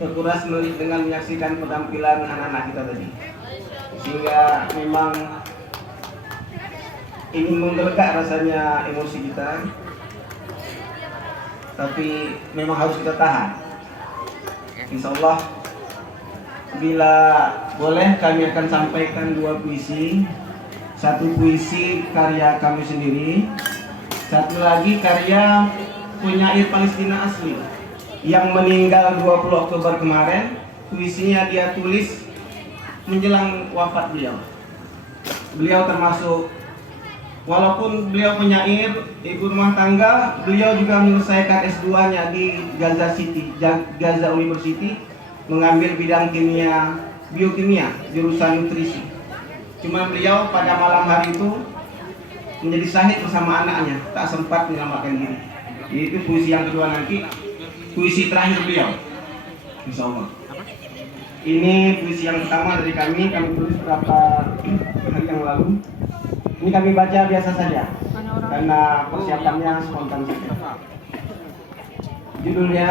terkuras dengan menyaksikan penampilan anak-anak kita tadi, sehingga memang ingin menggelegak rasanya emosi kita, tapi memang harus kita tahan. Insya Allah bila boleh kami akan sampaikan dua puisi. Satu puisi karya kami sendiri, satu lagi karya penyair Palestina asli yang meninggal 20 Oktober kemarin. Puisinya dia tulis menjelang wafat beliau. Beliau termasuk, walaupun beliau penyair, ibu rumah tangga, beliau juga menyelesaikan S2-nya di Gaza City, Gaza University, mengambil bidang biokimia, jurusan nutrisi. Cuma beliau pada malam hari itu menjadi syahid bersama anaknya, tak sempat menyelamatkan diri. Itu puisi yang kedua nanti, puisi terakhir beliau, insya Allah. Ini puisi yang pertama dari kami tulis beberapa hari yang lalu. Ini kami baca biasa saja, karena persiapannya spontan saja. Judulnya